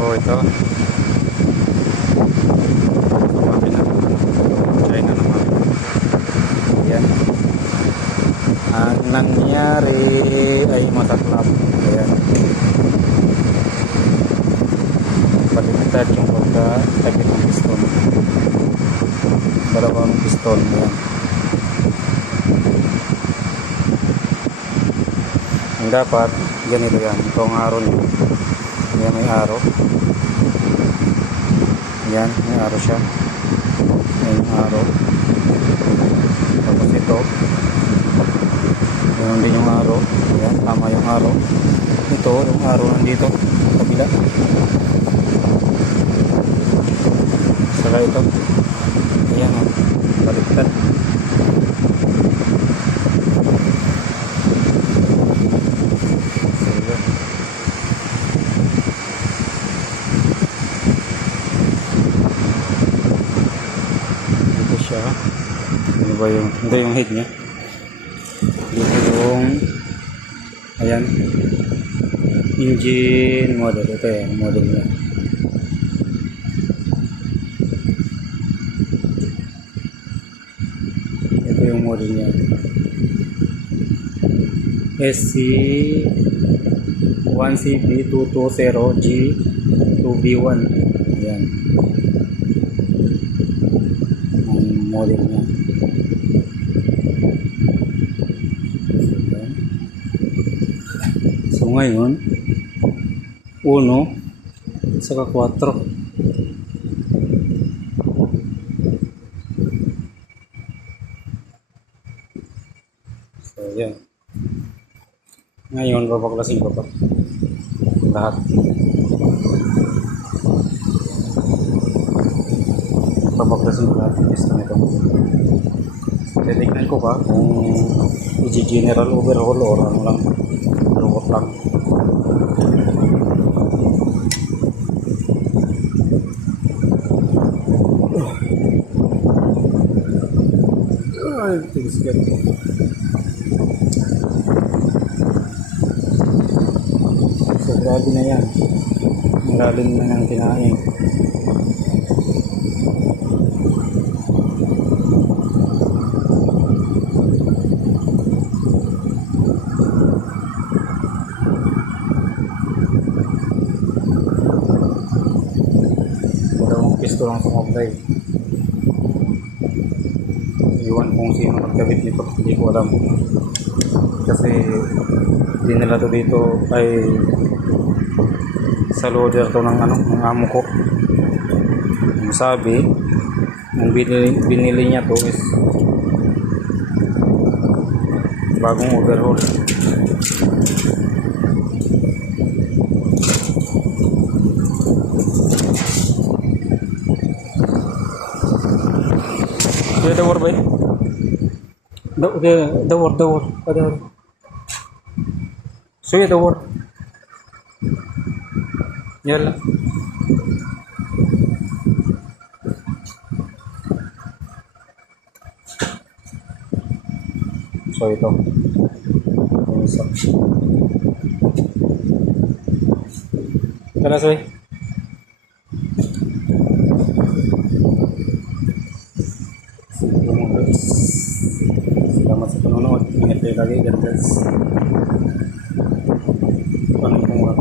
ito makina China naman. Ayan, ang nangyari ay masaklap. Ayan, baliktad yung pagka-takip ng piston, dalawang piston. Ayan, ang dapat ganito yan, itong araw nyo. Ayan, may araw. Ayan, may araw siya. Ayan yung araw. Tapos ito, ayan din yung araw. Ayan, tama yung araw. Ito, yung araw nandito kabila. Saka ito, ayan o, baliktad. Ano ba yung, ito yung head nya dito, yung ayan, engine model. Ito yung model nya. Ito yung model nya, SC1CB220G2B1. Ayan ang model nya. So ngayon 1 saka 4. So yan, ngayon babaklasin ko pa lahat. Babaklasin ko lahat yung piston nito. Titignan ko pa kung i-general overhaul or ano lang, robot lang. Ay, tigas ganito. So grabe na yan, malalim na ng kinain. Pisto lang sumabay. Iwan kung sino magkabit dito, hindi ko alam. Kasi dinala to dito ay sa loader to ng ano, ng amo ko. Ang sabi, ang binili niya to is bagong overhaul. The war ba? The war. So the war. Yala. So ito. Kaya soy. Salamat sa panonood. Ingat kayo lagi. God bless. Paano yung mga